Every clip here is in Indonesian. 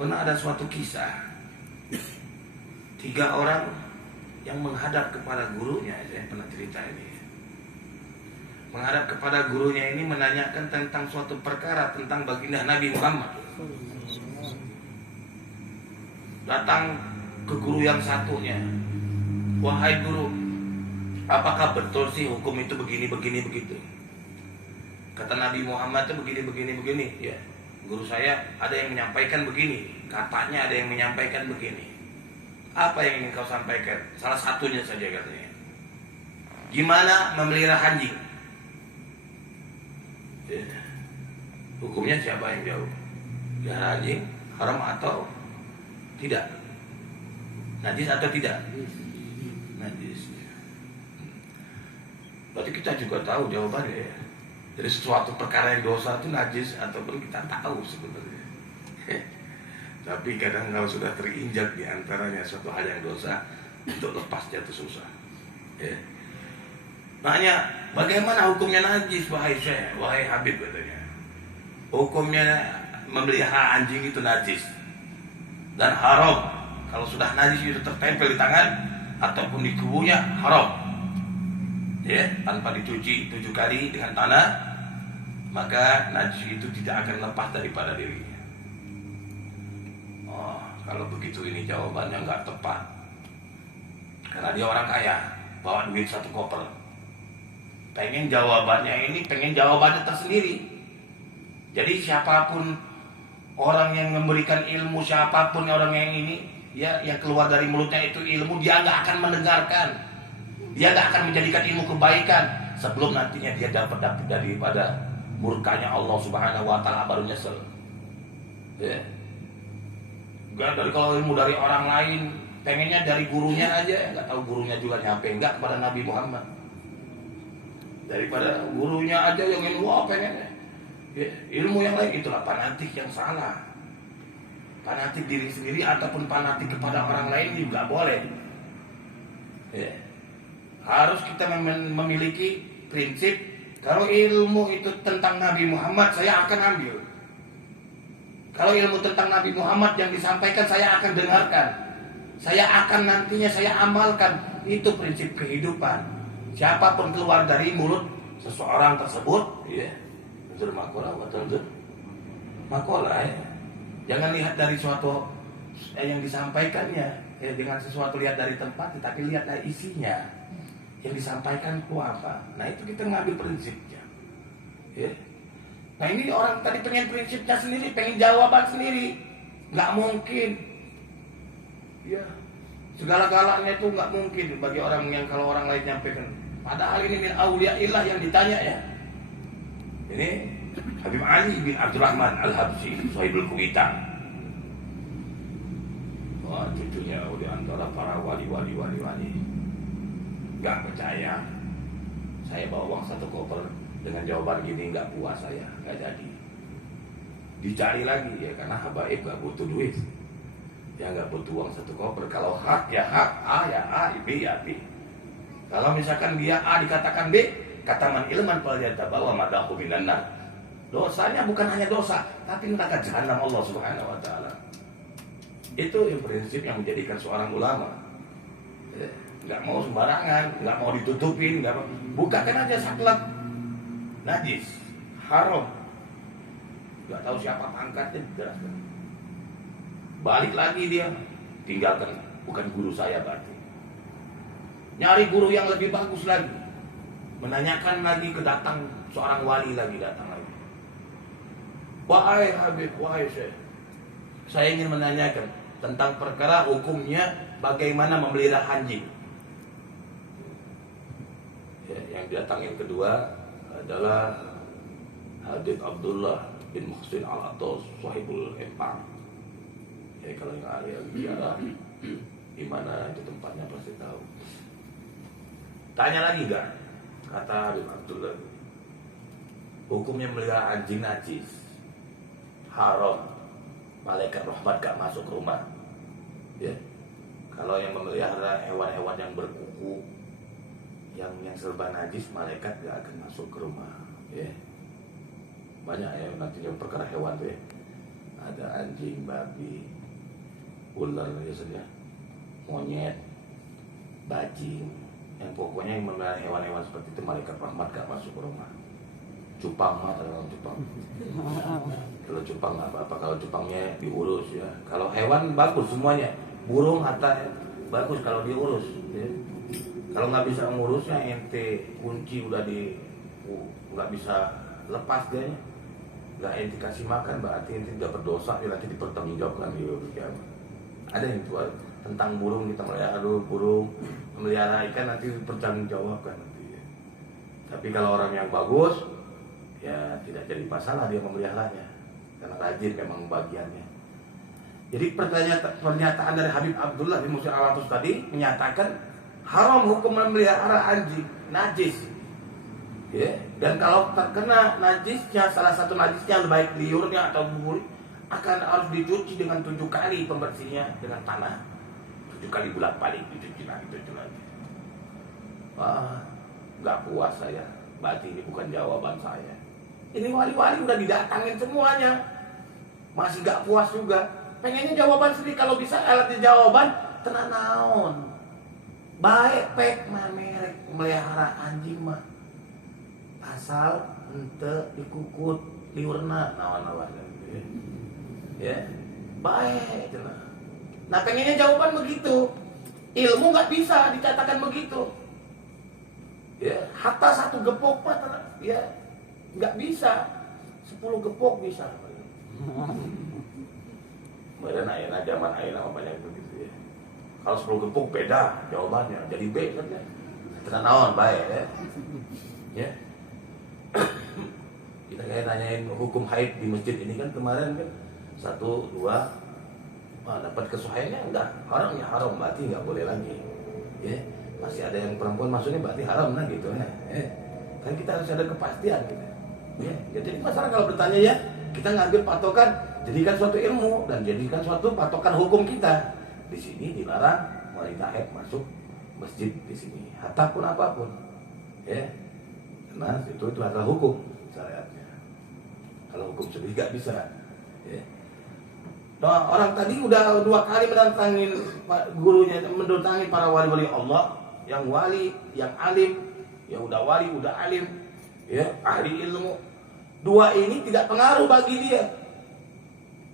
Pernah ada suatu kisah, 3 orang yang menghadap kepada gurunya. Saya pernah cerita ini. Menghadap kepada gurunya ini menanyakan tentang suatu perkara, tentang baginda Nabi Muhammad. Datang ke guru yang satunya, wahai guru, apakah betul sih hukum itu begini begitu? Kata Nabi Muhammad itu begini. Ya, guru saya ada yang menyampaikan begini, katanya ada yang menyampaikan begini. Apa yang ingin kau sampaikan? Salah satunya saja katanya. Gimana memelihara anjing? Ya. Hukumnya siapa yang jawab? Pelihara anjing haram atau tidak? Najis atau tidak? Najis. Berarti kita juga tahu jawabannya ya. Jadi sesuatu perkara yang dosa itu najis ataupun kita tahu sebenarnya. Tapi kadang kalau sudah terinjak di antaranya suatu hal yang dosa, untuk lepasnya itu susah. Ya. Nanya, bagaimana hukumnya najis wahai Syekh, wahai Habib katanya. Hukumnya memelihara anjing itu najis dan haram. Kalau sudah najis itu tertempel di tangan ataupun di tubuhnya haram. Ya, tanpa dicuci 7 kali dengan tanah, maka najis itu tidak akan lepas daripada dirinya. Oh, kalau begitu ini jawabannya nggak tepat. Karena dia orang kaya, bawa duit 1 koper. Pengen jawabannya tersendiri. Jadi siapapun orang yang memberikan ilmu, siapapun orang yang ini, ya, yang keluar dari mulutnya itu ilmu, dia nggak akan mendengarkan. Dia nggak akan menjadikan ilmu kebaikan sebelum nantinya dia dapat daripada murkanya Allah Subhanahu Wa Taala baru nyesel. Ya. Gak dari kalau ilmu dari orang lain, pengennya dari gurunya aja, nggak tahu gurunya juga nyampe nggak kepada Nabi Muhammad. Daripada gurunya aja yang ilmu pengennya. Ya, ilmu yang lain itulah fanatik yang salah. Fanatik diri sendiri ataupun fanatik kepada orang lain juga boleh. Ya. Harus kita memiliki prinsip, kalau ilmu itu tentang Nabi Muhammad saya akan ambil. Kalau ilmu tentang Nabi Muhammad yang disampaikan saya akan dengarkan. Saya akan nantinya saya amalkan. Itu prinsip kehidupan. Siapapun keluar dari mulut seseorang tersebut, ya, makola ya. Jangan lihat dari suatu yang disampaikannya, ya, dengan sesuatu lihat dari tempat, tapi lihat dari isinya. Yang disampaikan itu apa? Nah, itu kita ngambil prinsipnya. Ya. Nah, ini orang tadi pengen prinsipnya sendiri, pengen jawaban sendiri. Nggak mungkin. Ya. Segala-galanya itu nggak mungkin bagi orang yang kalau orang lain nyampaikan. Padahal ini min auliyaillah yang ditanya ya. Ini Habib Ali bin Abdurrahman Al-Habsyi, Sahibul Kuwita. Wah, cucunya di antara para wali. Gak percaya. Saya bawa uang 1 koper dengan jawaban gini, gak puas saya, gak jadi. Dicari lagi ya, karena habaib gak butuh duit. Ya gak butuh uang 1 koper. Kalau hak ya hak, A ya A, B ya B. Kalau misalkan dia A dikatakan B, kata man ilman falyatabawa madahu minan nar. Dosanya bukan hanya dosa, tapi neraka jahanam Allah Subhanahu Wa Taala. Itu yang prinsip yang menjadikan seorang ulama. Nggak mau sembarangan, nggak mau ditutupin, nggak mau. Bukakan aja saklek, najis, haram. Nggak tahu siapa pangkatnya, jelaskan. Balik lagi dia, tinggalkan, bukan guru saya berarti. Nyari guru yang lebih bagus lagi, menanyakan lagi, kedatang seorang wali lagi datang lagi. Wahai Habib, wahai Syekh, saya ingin menanyakan tentang perkara hukumnya bagaimana memelihara anjing. Ya, yang datang yang kedua adalah Habib Abdullah bin Muhsin Al-Atos, Sahibul Empang. Ya, kalau yang ahli biara di mana itu tempatnya pasti tahu. Tanya lagi enggak? Kata Habib Abdullah, hukumnya memelihara anjing najis, haram, malaikat rahmat gak masuk rumah. Ya. Kalau yang memelihara hewan-hewan yang berkuku, yang serba najis, malaikat gak akan masuk ke rumah. Ya. Banyak ya nanti yang perkara hewan tuh ya. Ada anjing, babi, ular biasanya, monyet, bajing, yang pokoknya yang memelihara hewan-hewan seperti itu malaikat rahmat gak masuk ke rumah. Cupang mah kalau cupang. Kalau cupang nggak apa-apa, kalau cupangnya diurus ya. Kalau hewan bagus semuanya, burung hatta bagus kalau diurus. Ya. Kalau nggak bisa ngurusnya ente kunci udah nggak bisa lepas dia, nggak ente kasih makan berarti ente nggak berdosa, ya nanti dipertanggungjawabkan di kiamat. Ada yang tua tentang burung, kita melihara burung, memelihara ikan nanti dipertanggungjawabkan nanti. Ya. Tapi kalau orang yang bagus ya tidak jadi masalah dia memeliharanya karena rajin memang bagiannya. Jadi pernyataan dari Habib Abdullah bin Muhsin Al-Atus tadi menyatakan haram hukum memelihara anjing najis. Ya, dan kalau terkena najisnya, salah satu najisnya baik liurnya atau bubur akan harus dicuci dengan 7 kali pembersihnya dengan tanah. 7 kali bolak-balik dicuci lagi. Wah, nggak puas saya. Berarti ini bukan jawaban saya. Ini wali-wali udah didatangin semuanya, masih gak puas juga. Pengennya jawaban sendiri, kalau bisa alatnya jawaban tenang naon. Baik pek mah merek melihara anjing mah. Asal ente dikukut liurna naon-naon. Ya, baik cenah. Nah pengennya jawaban begitu. Ilmu gak bisa dikatakan begitu. Ya, hatta 1 gepok mah ya nggak bisa, 10 gepok bisa. Badan ayana zaman ayana banyak begitu ya. Kalau 10 gepok beda jawabannya, jadi B saja. Tenang naon baik ya. Ya. Kita kayak nanyain hukum haid di masjid ini kan kemarin kan 1, 2 dapat kesuhaiannya enggak, haramnya haram berarti nggak boleh lagi. Ya. Masih ada yang perempuan masuknya berarti haram nah gitu ya. Kan kita harus ada kepastian gitu. Ya, jadi masalah kalau bertanya ya, kita ngambil patokan, jadikan suatu ilmu dan jadikan suatu patokan hukum kita. Di sini dilarang wanita haid masuk masjid di sini, hatta pun apapun. Ya, nah itu adalah hukum syariatnya. Kalau hukum sendiri nggak bisa. Ya. Nah, orang tadi udah 2 kali mendatangi gurunya, mendatangi para wali-wali Allah, yang wali, yang alim, ya udah wali, udah alim. Ya, ahli ilmu. 2 ini tidak pengaruh bagi dia.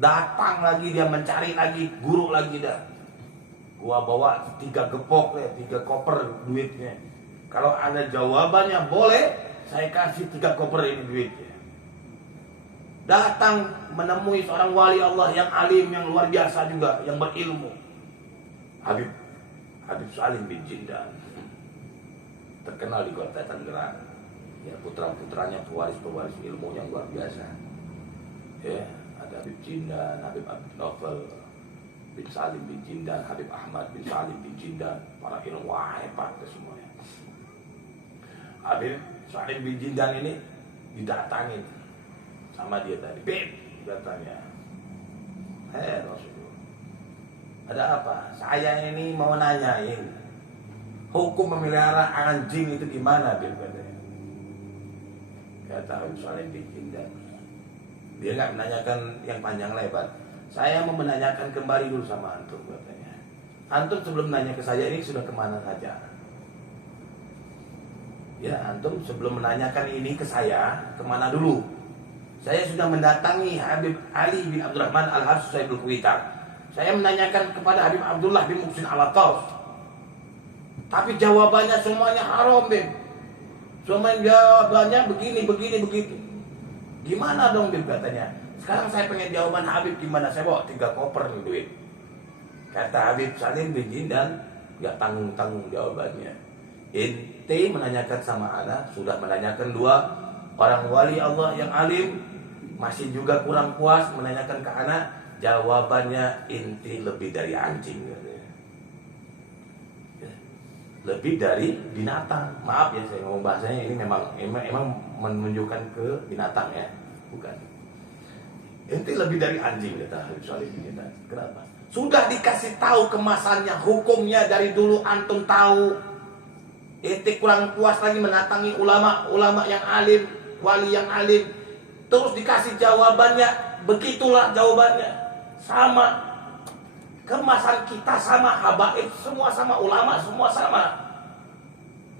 Datang lagi dia mencari lagi guru lagi dah. Gua bawa 3 gepok ya, 3 koper duitnya. Kalau ada jawabannya boleh, saya kasih 3 koper ini duitnya. Datang menemui seorang wali Allah yang alim, yang luar biasa juga, yang berilmu. Habib Salim bin Jindan. Terkenal di kota Tangerang. Ya, putra-putranya pewaris ilmu yang luar biasa. Ya, ada Habib Jindan, Habib Abdul Novel bin Salim bin Jindan, Habib Ahmad bin Salim bin Jindan, para ilmuwan hebat semuanya. Habib Salim bin Jindan ini didatangin sama dia tadi. Beb, katanya. Rasulullah. Ada apa? Saya ini mau nanyain hukum memelihara anjing itu gimana, Beb? Kata Habib Salim bin Jindan. Dia nggak menanyakan yang panjang lebar. Saya mau menanyakan kembali dulu sama antum, katanya. Antum sebelum nanya ke saya ini sudah kemana saja? Ya, antum sebelum menanyakan ini ke saya, kemana dulu? Saya sudah mendatangi Habib Ali bin Abdurrahman Al-Habs Sayyidul Kuitar. Saya menanyakan kepada Habib Abdullah bin Muhsin Al-Atus. Tapi jawabannya semuanya haram, Beb. Cuma jawabannya begini, begitu. Gimana dong, Bib, katanya. Sekarang saya pengen jawaban Habib gimana? Saya bawa 3 koper nih duit. Kata Habib Salim bin Jindan, gak tanggung-tanggung jawabannya. Ente menanyakan sama anak, sudah menanyakan 2 orang wali Allah yang alim, masih juga kurang puas menanyakan ke anak, jawabannya ente lebih dari anjing. Lebih dari binatang. Maaf ya saya ngomong bahasanya ini memang menunjukkan ke binatang ya, bukan. Ente lebih dari anjing kata Habib Salim bin Jindan. Kenapa? Sudah dikasih tahu kemasannya, hukumnya dari dulu antum tahu. Ente kurang puas lagi mendatangi ulama yang alim, wali yang alim, terus dikasih jawabannya, begitulah jawabannya. sama, kemasan kita sama, habaib semua sama, ulama semua sama.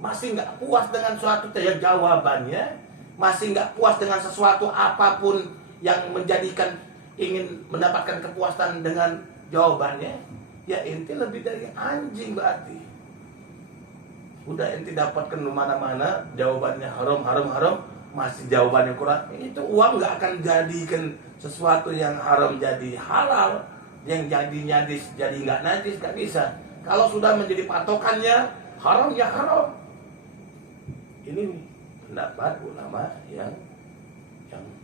Masih nggak puas dengan suatu jawabannya, masih nggak puas dengan sesuatu apapun yang menjadikan ingin mendapatkan kepuasan dengan jawabannya, ya ente lebih dari anjing berarti. Udah ente dapatkan mana-mana jawabannya haram, masih jawabannya kurang. Itu uang nggak akan jadikan sesuatu yang haram jadi halal, yang jadi najis jadi nggak najis, nggak bisa. Kalau sudah menjadi patokannya haram ya haram. Ini pendapat ulama yang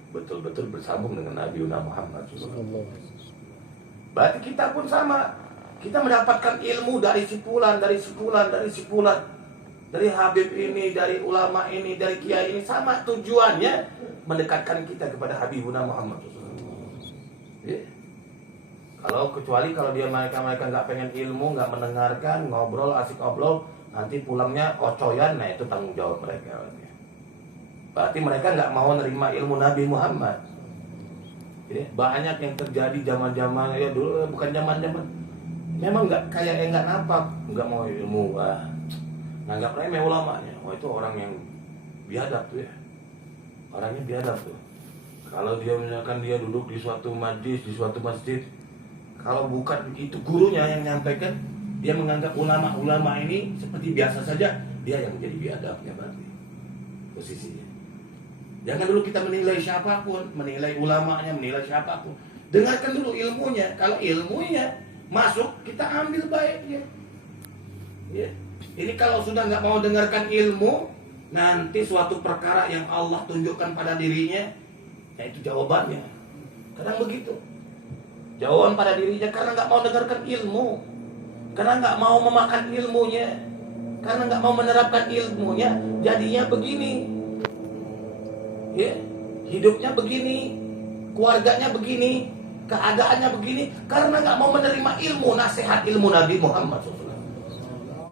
betul-betul bersambung dengan Nabi Muhammad SAW. Berarti kita pun sama. Kita mendapatkan ilmu dari sipulan, dari Habib ini, dari ulama ini, dari kiai ini, sama tujuannya mendekatkan kita kepada Habibuna Muhammad SAW. Ya. Kecuali kalau mereka nggak pengen ilmu, nggak mendengarkan, ngobrol, asik ngobrol, nanti pulangnya ocoyan, nah itu tanggung jawab mereka. Berarti mereka nggak mau nerima ilmu Nabi Muhammad. Ya, banyak yang terjadi zaman-zaman ya dulu, bukan zaman-zaman. Memang nggak kayak nggak nampak, nggak mau ilmu, nggak remeh ulamanya. Itu orang yang biadab tuh ya, orangnya biadab tuh. Kalau dia misalkan dia duduk di suatu majlis, di suatu masjid, kalau bukan itu gurunya yang nyampaikan, dia menganggap ulama-ulama ini seperti biasa saja, dia yang menjadi biadabnya berarti posisinya. Jangan dulu kita menilai siapapun, menilai ulamanya, menilai siapapun. Dengarkan dulu ilmunya. Kalau ilmunya masuk, kita ambil baiknya. Ya. Ini kalau sudah nggak mau dengarkan ilmu, nanti suatu perkara yang Allah tunjukkan pada dirinya, ya itu jawabannya. Kadang begitu. Jawaban pada dirinya karena nggak mau dengarkan ilmu, karena nggak mau memakan ilmunya, karena nggak mau menerapkan ilmunya, jadinya begini. Ya, hidupnya begini, keluarganya begini, keadaannya begini, karena nggak mau menerima ilmu, nasihat ilmu Nabi Muhammad SAW.